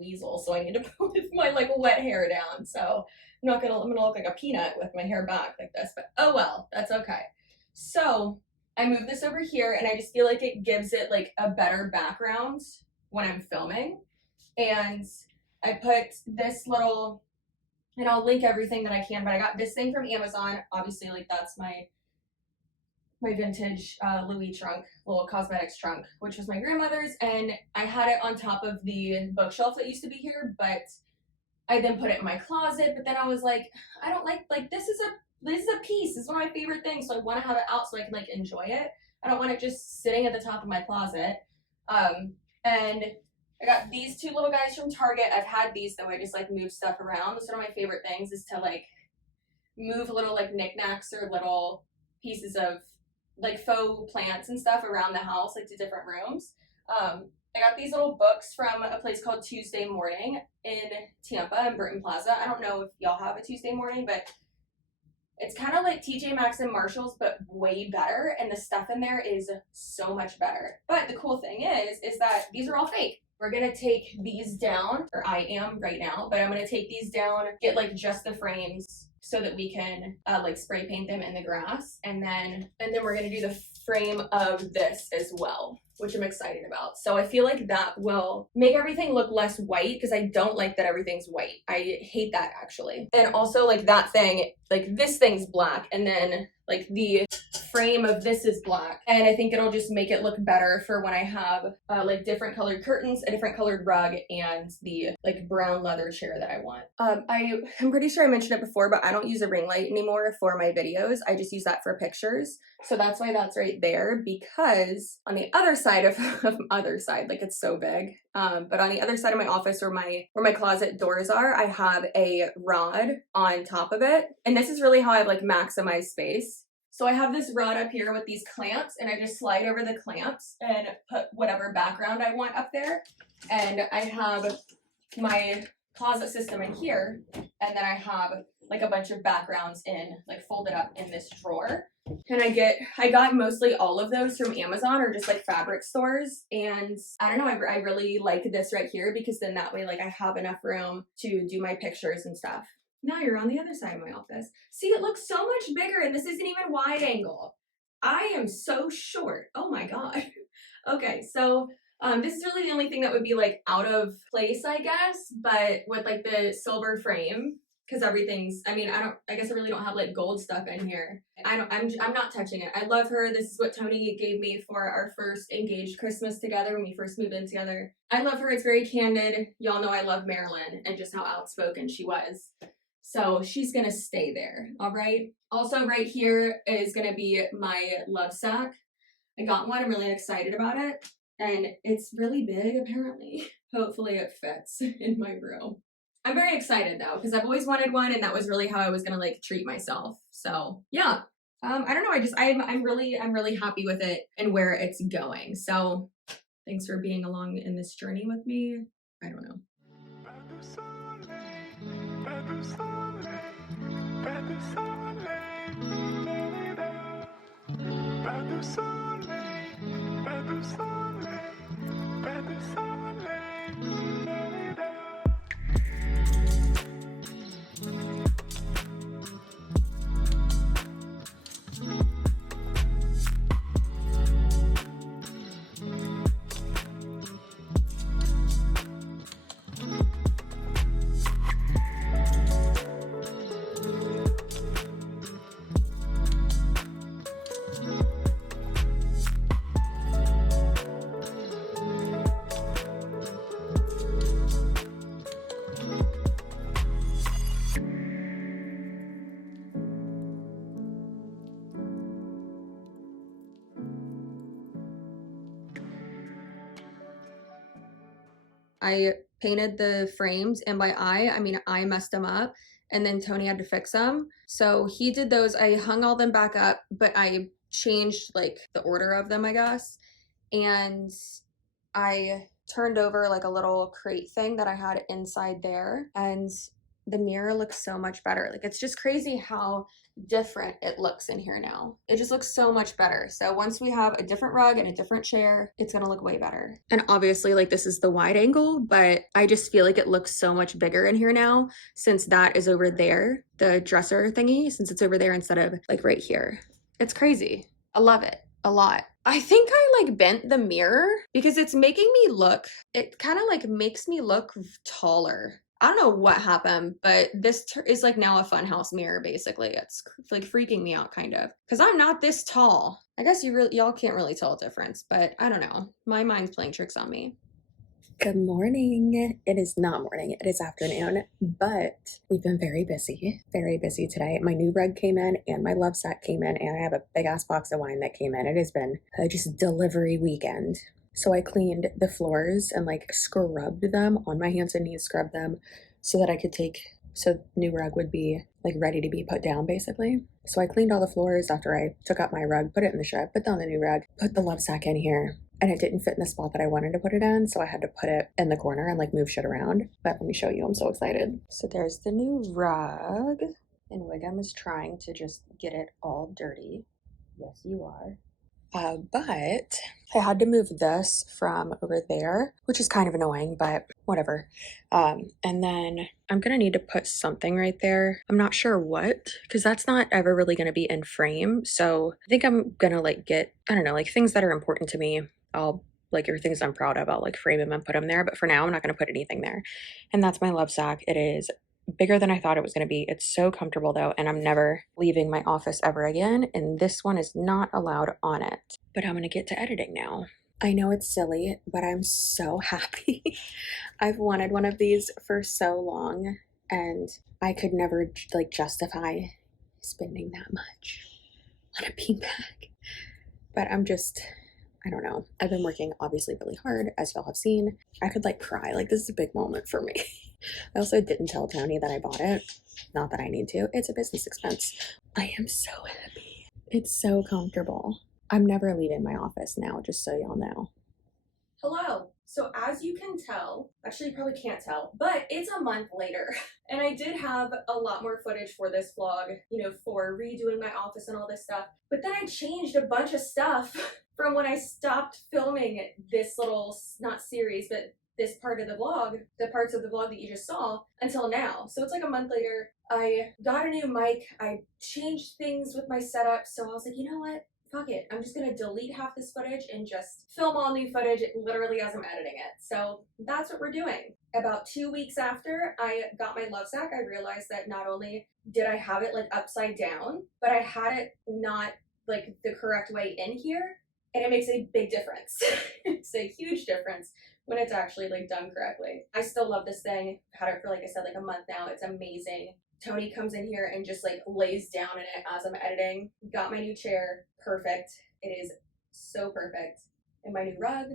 weasel, so I need to put my like wet hair down. So I'm gonna look like a peanut with my hair back like this, but oh well, that's okay. So I moved this over here and I just feel like it gives it like a better background when I'm filming. And I put this little, and I'll link everything that I can, but I got this thing from Amazon. Obviously, like that's my vintage Louis trunk, little cosmetics trunk, which was my grandmother's, and I had it on top of the bookshelf that used to be here, but I then put it in my closet. But then I was like, I don't like this is a piece. This is one of my favorite things, so I want to have it out so I can like enjoy it. I don't want it just sitting at the top of my closet. And I got these two little guys from Target. I've had these though. I just like move stuff around. That's one of my favorite things, is to like move little like knickknacks or little pieces of like faux plants and stuff around the house, like to different rooms. I got these little books from a place called Tuesday Morning in Tampa in Burton Plaza. I don't know if y'all have a Tuesday Morning, but it's kind of like TJ Maxx and Marshalls, but way better. And the stuff in there is so much better. But the cool thing is that these are all fake. We're gonna take these down, or I am right now, but I'm gonna take these down, get like just the frames so that we can like spray paint them in the grass. And then we're gonna do the frame of this as well, which I'm excited about. So I feel like that will make everything look less white, because I don't like that everything's white. I hate that actually. And also like that thing, like this thing's black, and then like the frame of this is black, and I think it'll just make it look better for when I have like different colored curtains, a different colored rug, and the like brown leather chair that I want. I'm pretty sure I mentioned it before, but I don't use a ring light anymore for my videos. I just use that for pictures. So that's why that's right there, because on the other side of other side, like it's so big, but on the other side of my office where my closet doors are, I have a rod on top of it, and this is really how I've like maximized space. So I have this rod up here with these clamps, and I just slide over the clamps and put whatever background I want up there. And I have my closet system in here, and then I have like a bunch of backgrounds in like folded up in this drawer. And I got mostly all of those from Amazon or just like fabric stores. And I don't know, I really like this right here, because then that way like I have enough room to do my pictures and stuff. Now you're on the other side of my office. See, it looks so much bigger, and this isn't even wide angle. I am so short. Oh my God. Okay, so this is really the only thing that would be like out of place, I guess, but with like the silver frame, because everything's, I mean, I guess I really don't have like gold stuff in here. I'm not touching it. I love her. This is what Tony gave me for our first engaged Christmas together when we first moved in together. I love her. It's very candid. Y'all know I love Marilyn and just how outspoken she was. So she's gonna stay there, all right? Also right here is gonna be my love sack. I got one, I'm really excited about it. And it's really big apparently. Hopefully it fits in my room. I'm very excited though, because I've always wanted one, and that was really how I was gonna like treat myself. So yeah, I don't know, I'm really happy with it and where it's going. So thanks for being along in this journey with me. I don't know. I painted the frames, and by I messed them up, and then Tony had to fix them. So he did those. I hung all them back up, but I changed like the order of them, I guess. And I turned over like a little crate thing that I had inside there, and the mirror looks so much better. Like, it's just crazy how different it looks in here now. It just looks so much better. So once we have a different rug and a different chair, it's gonna look way better. And obviously, like, this is the wide angle, but I just feel like it looks so much bigger in here now since that is over there, the dresser thingy, since it's over there instead of like right here. It's crazy. I love it a lot. I think I like bent the mirror because it's making me look, it kind of like makes me look taller. I don't know what happened, but this is like now a funhouse mirror basically. It's like freaking me out kind of because I'm not this tall. I guess y'all can't really tell a difference, but I don't know. My mind's playing tricks on me. Good morning. It is not morning, it is afternoon, but we've been very busy today. My new rug came in and my love set came in, and I have a big ass box of wine that came in. It has been just delivery weekend. So I cleaned the floors and like scrubbed them on my hands and knees, scrubbed them so that I could so the new rug would be like ready to be put down basically. So I cleaned all the floors after I took out my rug, put it in the shed, put down the new rug, put the love sack in here. And it didn't fit in the spot that I wanted to put it in, so I had to put it in the corner and like move shit around. But let me show you, I'm so excited. So there's the new rug, and Wiggum is trying to just get it all dirty. Yes, you are. But I had to move this from over there, which is kind of annoying, but whatever. And then I'm gonna need to put something right there. I'm not sure what, because that's not ever really gonna be in frame. So I think I'm gonna like get, I don't know, like things that are important to me. I'll like, or things I'm proud of, I'll like frame them and put them there. But for now, I'm not gonna put anything there. And that's my love sack. It is bigger than I thought it was going to be. It's so comfortable though, and I'm never leaving my office ever again, and this one is not allowed on it. But I'm going to get to editing now. I know it's silly, but I'm so happy. I've wanted one of these for so long, and I could never like justify spending that much on a beanbag. But I don't know. I've been working obviously really hard, as y'all have seen. I could like cry. Like, this is a big moment for me. I also didn't tell Tony that I bought it. Not that I need to. It's a business expense. I am so happy. It's so comfortable. I'm never leaving my office now, just so y'all know. Hello. So as you can tell, actually you probably can't tell, but it's a month later. And I did have a lot more footage for this vlog, you know, for redoing my office and all this stuff. But then I changed a bunch of stuff from when I stopped filming this little, not series, but this part of the vlog, the parts of the vlog that you just saw, until now. So it's like a month later. I got a new mic. I changed things with my setup. So I was like, you know what? Fuck it. I'm just gonna delete half this footage and just film all new footage literally as I'm editing it. So that's what we're doing. About 2 weeks after I got my love sack, I realized that not only did I have it like upside down, but I had it not like the correct way in here. And it makes a big difference. It's a huge difference when it's actually like done correctly. I still love this thing. I've had it for, like I said, like a month now. It's amazing. Tony comes in here and just like lays down in it as I'm editing. Got my new chair, perfect. It is so perfect. And my new rug,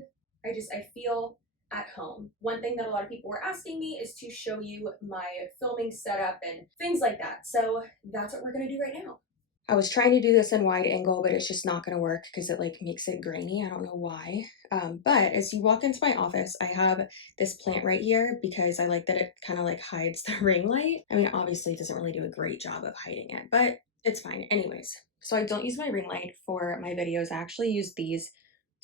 I feel at home. One thing that a lot of people were asking me is to show you my filming setup and things like that. So that's what we're gonna do right now. I was trying to do this in wide angle, but it's just not going to work because it like makes it grainy. I don't know why. But as you walk into my office, I have this plant right here because I like that it kind of like hides the ring light. I mean, obviously it doesn't really do a great job of hiding it, but it's fine. Anyways, so I don't use my ring light for my videos. I actually use these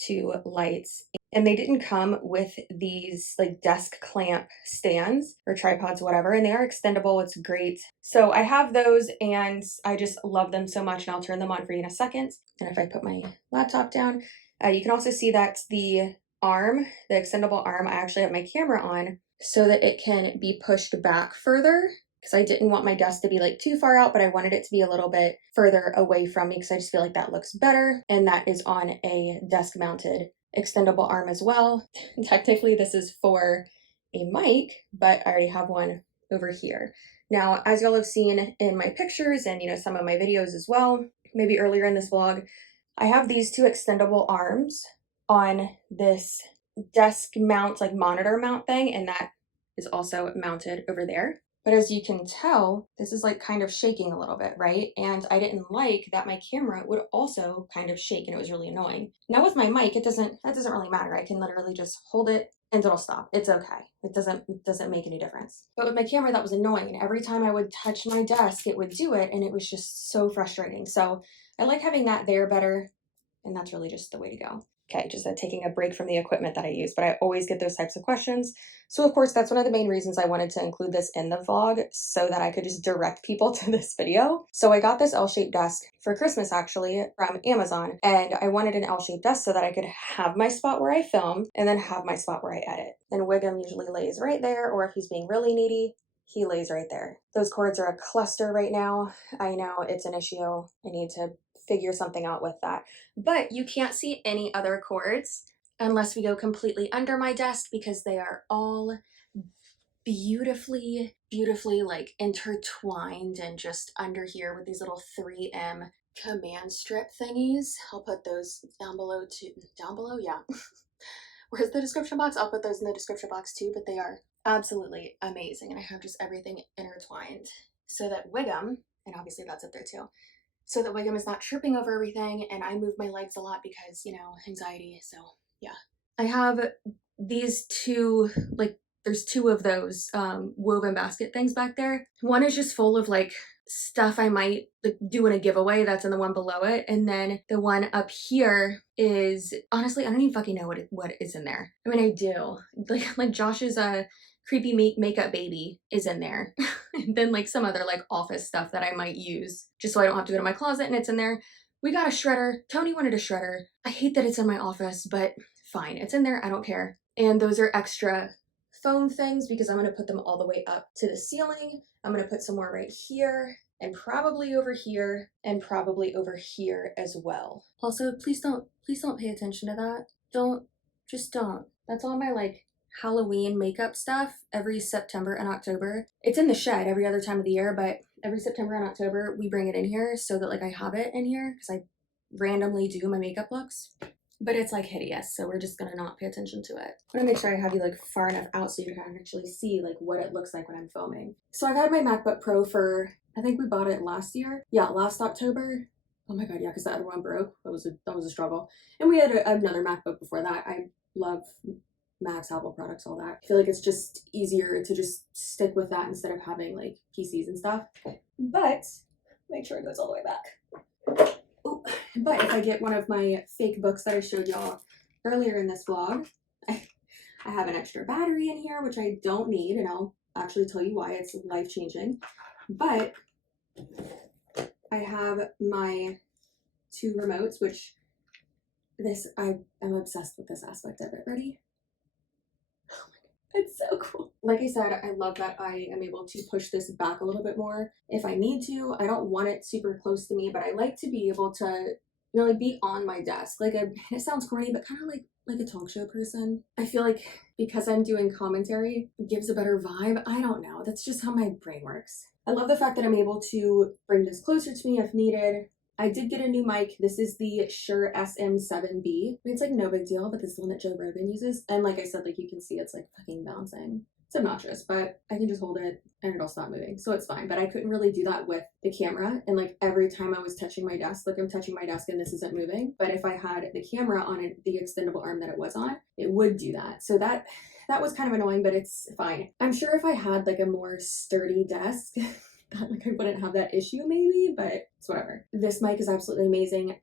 two lights. And they didn't come with these like desk clamp stands or tripods, whatever, and they are extendable. It's great. So I have those and I just love them so much, and I'll turn them on for you in a second. And if I put my laptop down, you can also see that the arm, the extendable arm, I actually have my camera on so that it can be pushed back further, because I didn't want my desk to be like too far out, but I wanted it to be a little bit further away from me because I just feel like that looks better. And that is on a desk mounted extendable arm as well. Technically this is for a mic, but I already have one over here. Now, as y'all have seen in my pictures and, you know, some of my videos as well, maybe earlier in this vlog, I have these two extendable arms on this desk mount, like monitor mount thing, and that is also mounted over there. But as you can tell, this is like kind of shaking a little bit, right? And I didn't like that my camera would also kind of shake, and it was really annoying. Now with my mic, that doesn't really matter. I can literally just hold it and it'll stop. It's okay. It doesn't make any difference. But with my camera, that was annoying. And every time I would touch my desk, it would do it, and it was just so frustrating. So I like having that there better, and that's really just the way to go. Okay, just taking a break from the equipment that I use, but I always get those types of questions. So of course, that's one of the main reasons I wanted to include this in the vlog, so that I could just direct people to this video. So I got this L-shaped desk for Christmas, actually, from Amazon, and I wanted an L-shaped desk so that I could have my spot where I film and then have my spot where I edit. And Wiggum usually lays right there, or if he's being really needy, he lays right there. Those cords are a cluster right now. I know it's an issue. I need to figure something out with that. But you can't see any other cords unless we go completely under my desk, because they are all beautifully like intertwined and just under here with these little 3M command strip thingies. I'll put those down below too. Down below? Yeah. Where's the description box? I'll put those in the description box too, but they are absolutely amazing. And I have just everything intertwined so that Wiggum, and obviously that's up there too, so that Wiggum is not tripping over everything, and I move my legs a lot because, you know, anxiety, so yeah. I have these two, like, there's two of those woven basket things back there. One is just full of like stuff I might like do in a giveaway, that's in the one below it, and then the one up here is, honestly, I don't even fucking know what is in there. I mean, I do. Like Josh's creepy makeup baby is in there. And then like some other like office stuff that I might use just so I don't have to go to my closet, and it's in there. We got a shredder. Tony wanted a shredder. I hate that it's in my office, but fine, it's in there, I don't care. And those are extra foam things because I'm gonna put them all the way up to the ceiling. I'm gonna put some more right here, and probably over here, and probably over here as well. Also, please don't pay attention to that. Just don't. That's all my like Halloween makeup stuff every September and October. It's in the shed every other time of the year, but every September and October we bring it in here so that like I have it in here because I randomly do my makeup looks. But it's like hideous, so we're just gonna not pay attention to it. I'm gonna make sure I have you like far enough out so you can actually see like what it looks like when I'm filming. So I've had my MacBook Pro for, I think we bought it last year. Yeah, last October. Oh my god, yeah, because the other one broke. That was a struggle. And we had another MacBook before that. I love Macs, Apple products, all that. I feel like it's just easier to just stick with that instead of having like PCs and stuff. But make sure it goes all the way back. Ooh. But if I get one of my fake books that I showed y'all earlier in this vlog, I have an extra battery in here, which I don't need, and I'll actually tell you why. It's life-changing. But I have my two remotes, which I am obsessed with this aspect of it. Ready? Oh my god, it's so cool. Like I said, I love that I am able to push this back a little bit more if I need to. I don't want it super close to me, but I like to be able to, you know, like be on my desk. Like it sounds corny, but kind of like a talk show person. I feel like because I'm doing commentary, it gives a better vibe. I don't know. That's just how my brain works. I love the fact that I'm able to bring this closer to me if needed. I did get a new mic. This is the Shure SM7B. I mean, it's like no big deal, but this is the one that Joe Rogan uses. And like I said, like you can see it's like fucking bouncing. It's obnoxious, but I can just hold it and it'll stop moving, so it's fine. But I couldn't really do that with the camera, and like every time I was touching my desk, like I'm touching my desk and this isn't moving, but if I had the camera on it, the extendable arm that it was on, it would do that. So that was kind of annoying, but it's fine. I'm sure if I had like a more sturdy desk that like I wouldn't have that issue maybe, but it's whatever. This mic is absolutely amazing.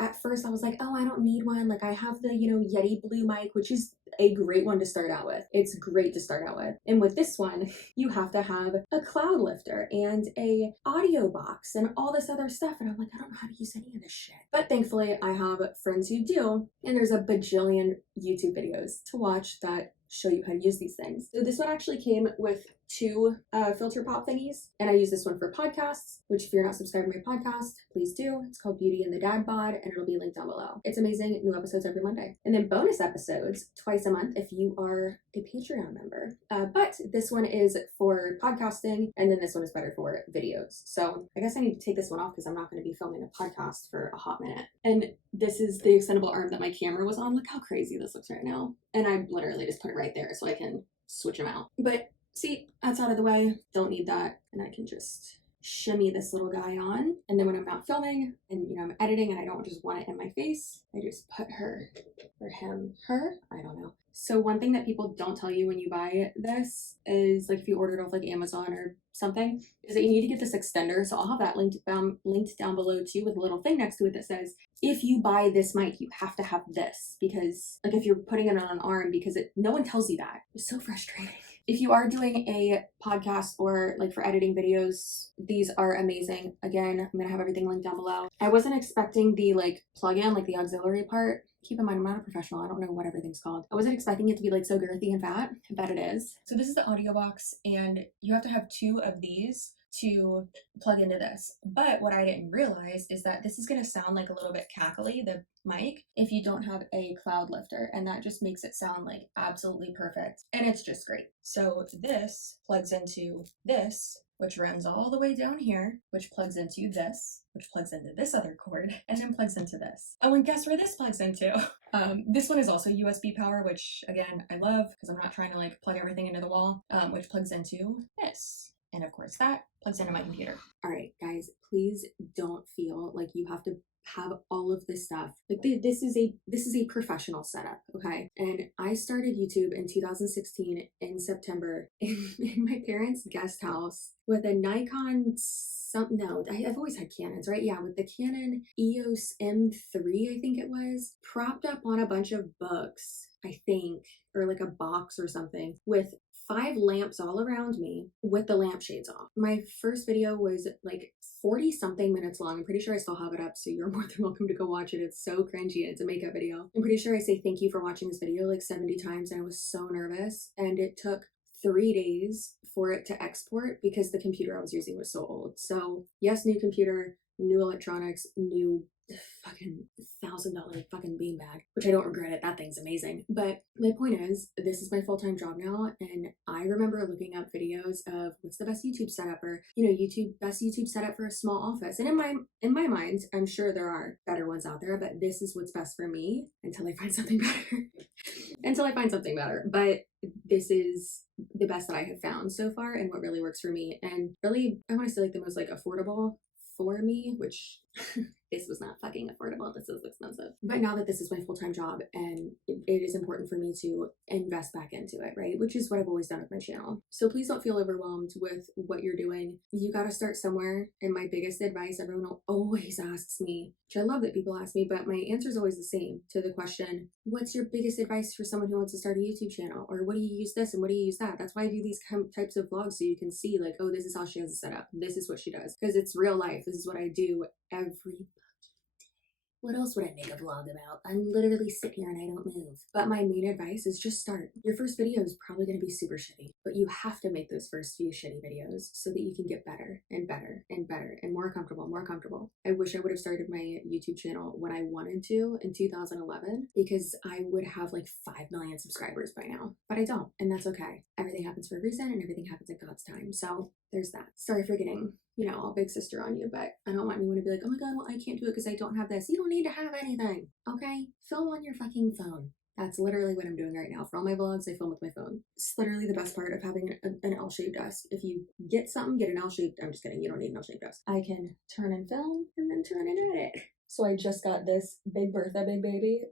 At first I was like, oh, I don't need one. Like I have the, you know, Yeti Blue mic, which is a great one to start out with. It's great to start out with. And with this one, you have to have a cloud lifter and a audio box and all this other stuff. And I'm like, I don't know how to use any of this shit. But thankfully I have friends who do, and there's a bajillion YouTube videos to watch that show you how to use these things. So this one actually came with two filter pop thingies, and I use this one for podcasts, which if you're not subscribed to my podcast, please do. It's called Beauty and the Dad Bod, and it'll be linked down below. It's amazing. New episodes every Monday, and then bonus episodes twice a month if you are a Patreon member. But this one is for podcasting, and then this one is better for videos. So I guess I need to take this one off because I'm not going to be filming a podcast for a hot minute. And this is the extendable arm that my camera was on. Look how crazy this looks right now. And I literally just put it right there so I can switch them out. But see, that's out of the way. Don't need that. And I can just shimmy this little guy on. And then when I'm not filming and, you know, I'm editing and I don't just want it in my face, I just put her, or him, her, I don't know, So one thing that people don't tell you when you buy this is, like, if you order it off like Amazon or something, is that you need to get this extender. So I'll have that linked down below too, with a little thing next to it that says, if you buy this mic, you have to have this, because like if you're putting it on an arm, because no one tells you that. It's so frustrating. If you are doing a podcast or like for editing videos, these are amazing. Again, I'm gonna have everything linked down below. I wasn't expecting the like plug-in, like the auxiliary part. Keep in mind, I'm not a professional. I don't know what everything's called. I wasn't expecting it to be like so girthy and fat. I bet it is. So this is the audio box, and you have to have 2 of these to plug into this. But what I didn't realize is that this is going to sound like a little bit cackly, the mic, if you don't have a cloud lifter, and that just makes it sound like absolutely perfect, and it's just great. So this plugs into this, which runs all the way down here, which plugs into this, which plugs into this other cord, and then plugs into this. Oh, and guess where this plugs into? This one is also USB power, which again, I love because I'm not trying to like plug everything into the wall, which plugs into this. And of course that plugs into my computer. All right, guys, please don't feel like you have to have all of this stuff. Like this is a professional setup, okay? And I started YouTube in 2016 in September in my parents' guest house with a Nikon I've always had Canons, right? Yeah, with the Canon EOS M3, I think it was, propped up on a bunch of books, I think, or like a box or something, with 5 lamps all around me with the lampshades off. My first video was like 40 something minutes long. I'm pretty sure I still have it up, so you're more than welcome to go watch it. It's so cringy. It's a makeup video. I'm pretty sure I say thank you for watching this video like 70 times, and I was so nervous. And it took 3 days for it to export because the computer I was using was so old. So yes, new computer, new electronics, new fucking $1,000 fucking beanbag, which I don't regret it. That thing's amazing. But my point is, this is my full-time job now, and I remember looking up videos of what's the best YouTube setup, or best YouTube setup for a small office. And in my mind, I'm sure there are better ones out there, but this is what's best for me until I find something better. But this is the best that I have found so far, and what really works for me, and really I want to say like the most like affordable for me, which this was not fucking affordable. This is expensive. But now that this is my full-time job, and it is important for me to invest back into it, right? Which is what I've always done with my channel. So please don't feel overwhelmed with what you're doing. You got to start somewhere. And my biggest advice, everyone always asks me, which I love that people ask me, but my answer is always the same to the question, what's your biggest advice for someone who wants to start a YouTube channel? Or what do you use this and what do you use that? That's why I do these types of vlogs, so you can see like, oh, this is how she has it set up. This is what she does. Because it's real life. This is what I do every day. What else would I make a vlog about? I'm literally sit here and I don't move. But my main advice is just start. Your first video is probably going to be super shitty, but you have to make those first few shitty videos so that you can get better and better and better and more comfortable. I wish I would have started my YouTube channel when I wanted to in 2011, because I would have like 5 million subscribers by now, but I don't, and that's okay. Everything happens for a reason, and everything happens at God's time. So there's that. Sorry for getting all big sister on you, but I don't want anyone to be like, oh my god, well, I can't do it because I don't have this. You don't need to have anything, okay? Film on your fucking phone. That's literally what I'm doing right now. For all my vlogs, I film with my phone. It's literally the best part of having an L-shaped desk. If you get something, get an L-shaped. I'm just kidding. You don't need an L-shaped desk. I can turn and film and then turn and edit. So I just got this Big Bertha Big Baby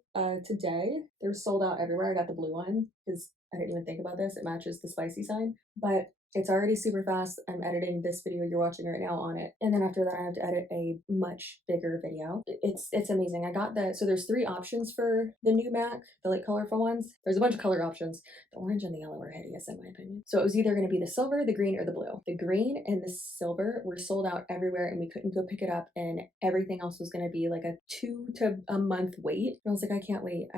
today. They're sold out everywhere. I got the blue one because I didn't even think about this. It matches the spicy sign, but it's already super fast. I'm editing this video you're watching right now on it. And then after that, I have to edit a much bigger video. It's amazing. I got so there's 3 options for the new Mac, the like colorful ones. There's a bunch of color options. The orange and the yellow are hideous in my opinion. So it was either going to be the silver, the green, or the blue. The green and the silver were sold out everywhere, and we couldn't go pick it up, and everything else was going to be like a 2 to a month wait. And I was like, I can't wait.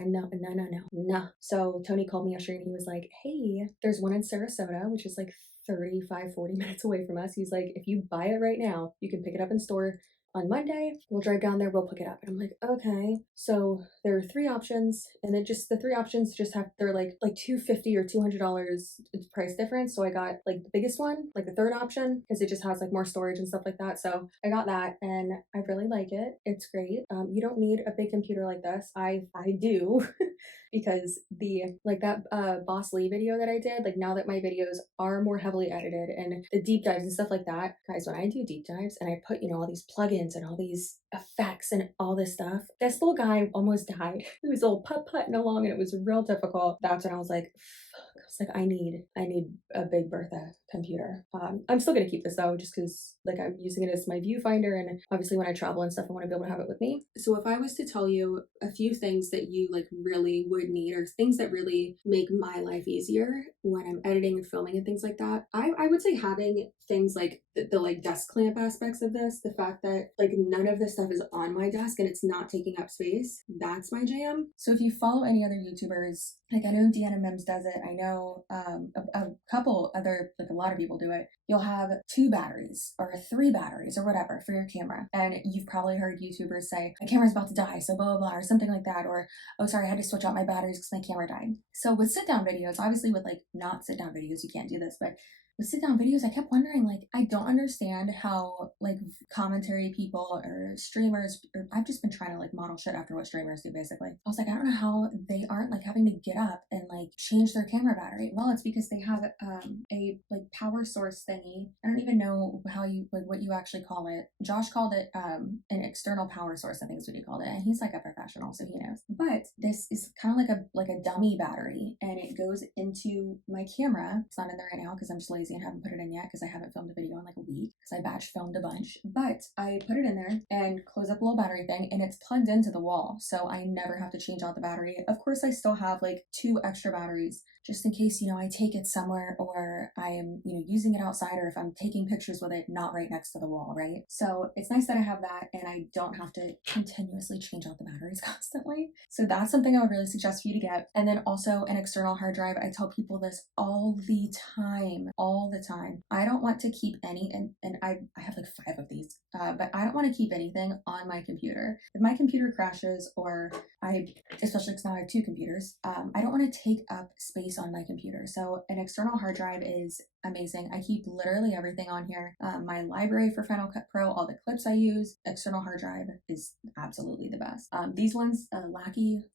No. So Tony called me yesterday and he was like, hey, there's one in Sarasota, which is like 40 minutes away from us. He's like, if you buy it right now, you can pick it up in store on Monday. We'll drive down there, we'll pick it up. And I'm like, okay. So there are 3 options, and the 3 options just they're like $250 or $200 price difference. So I got like the biggest one, like the 3rd option, because it just has like more storage and stuff like that. So I got that, and I really like it. It's great. You don't need a big computer like this. I do. Because that Boss Lee video that I did, like now that my videos are more heavily edited and the deep dives and stuff like that, guys, when I do deep dives and I put all these plugins buttons and all these effects and all this stuff. This little guy almost died. He was all putt-putting along and it was real difficult. That's when I was like, fuck. I was like, I need a Big Bertha computer. I'm still gonna keep this though, just because like I'm using it as my viewfinder, and obviously when I travel and stuff, I want to be able to have it with me. So if I was to tell you a few things that you like really would need, or things that really make my life easier when I'm editing and filming and things like that, I would say having things like the like desk clamp aspects of this, the fact that like none of this stuff is on my desk and it's not taking up space, that's my jam. So if you follow any other YouTubers, like I know Deanna Mims does it, I know a couple other, like a lot of people do it, you'll have 2 batteries or 3 batteries or whatever for your camera, and you've probably heard YouTubers say, my camera's about to die, so blah blah blah, or something like that, or oh sorry, I had to switch out my batteries because my camera died. So with sit down videos, obviously with like not sit down videos you can't do this, but with sit down videos, I kept wondering, like, I don't understand how like commentary people or streamers, or I've just been trying to like model shit after what streamers do basically. I was like, I don't know how they aren't like having to get up and like change their camera battery. Well, it's because they have a like power source thingy. I don't even know how you like what you actually call it. Josh called it an external power source, I think is what he called it, and he's like a professional, so he knows. But this is kind of like a dummy battery, and it goes into my camera. It's not in there right now because I'm just lazy and haven't put it in yet because I haven't filmed a video in like a week because I batch filmed a bunch. But I put it in there and close up a little battery thing, and it's plugged into the wall, so I never have to change out the battery. Of course, I still have like 2 extra batteries just in case, you know, I take it somewhere or I am, you know, using it outside, or if I'm taking pictures with it not right next to the wall, right? So it's nice that I have that and I don't have to continuously change out the batteries constantly. So that's something I would really suggest for you to get. And then also an external hard drive. I tell people this all the time, I don't want to keep any, and I have like 5 of these, but I don't want to keep anything on my computer. If my computer crashes, or especially because now I have 2 computers, I don't want to take up space on my computer. So an external hard drive is amazing. I keep literally everything on here. My library for Final Cut Pro, all the clips I use, external hard drive is absolutely the best. These ones,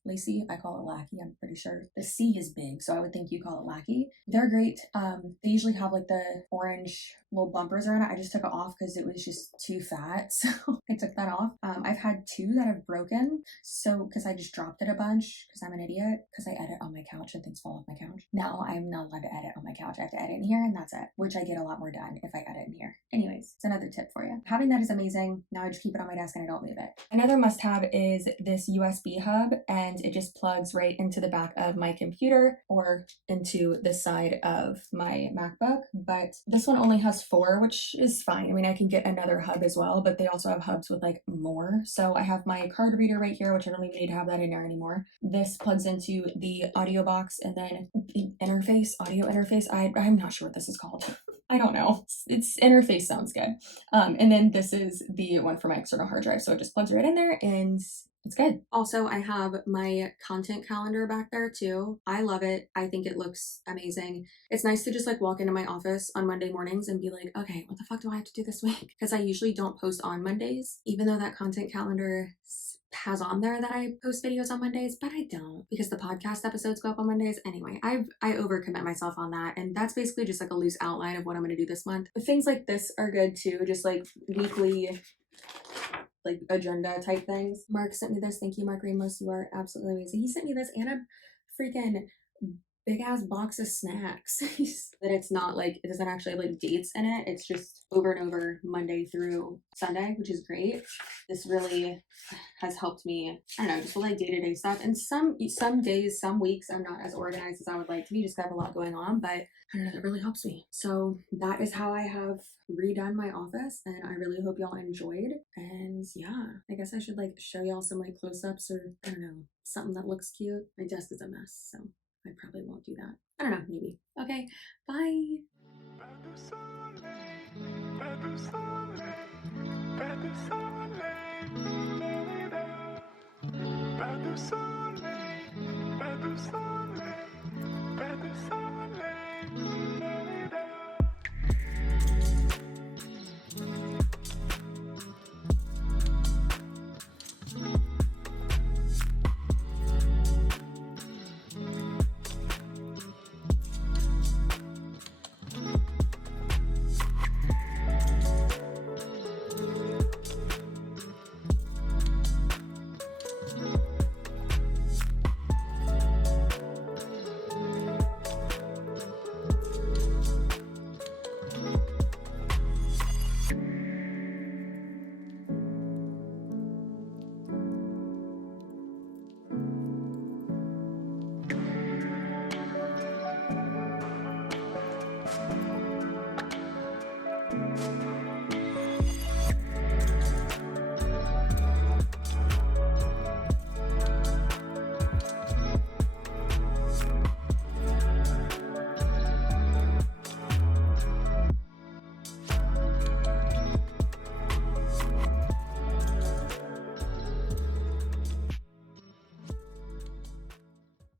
Lacy, I call it Lackey, I'm pretty sure. The C is big, so I would think you call it Lackey. They're great. They usually have like the orange little bumpers around it. I just took it off because it was just too fat, so I took that off. I've had 2 that have broken, so because I just dropped it a bunch because I'm an idiot, because I edit on my couch and things fall off my couch. Now I'm not allowed to edit on my couch. I have to edit in here, and that's it, which I get a lot more done if I edit in here. Anyways, it's another tip for you. Having that is amazing. Now I just keep it on my desk and I don't move it. Another must-have is this USB hub, and it just plugs right into the back of my computer or into the side of my MacBook, but this one only has 4, which is fine. I mean, I can get another hub as well, but they also have hubs with like more. So I have my card reader right here, which I don't even need to have that in there anymore. This plugs into the audio box, and then audio interface. I'm not sure what this is called. I don't know. It's interface sounds good. And then this is the one for my external hard drive. So it just plugs right in there and it's good. Also, I have my content calendar back there too. I love it. I think it looks amazing. It's nice to just like walk into my office on Monday mornings and be like, okay, what the fuck do I have to do this week? Because I usually don't post on Mondays, even though that content calendar has on there that I post videos on Mondays, but I don't because the podcast episodes go up on Mondays. Anyway, I overcommit myself on that, and that's basically just like a loose outline of what I'm going to do this month. Things like this are good too, just like weekly like agenda type things. Mark sent me this. Thank you, Mark Ramos. You are absolutely amazing. He sent me this and a freaking big ass box of snacks. That it's not like, it doesn't actually have like dates in it. It's just over and over Monday through Sunday, which is great. This really has helped me, I don't know, just with like day-to-day stuff. And some days, some weeks I'm not as organized as I would like to be, just 'cause I have a lot going on, but I don't know, that really helps me. So that is how I have redone my office, and I really hope y'all enjoyed. And yeah, I guess I should like show y'all some like close-ups, or I don't know, something that looks cute. My desk is a mess, so I probably won't do that. I don't know, maybe. Okay, bye.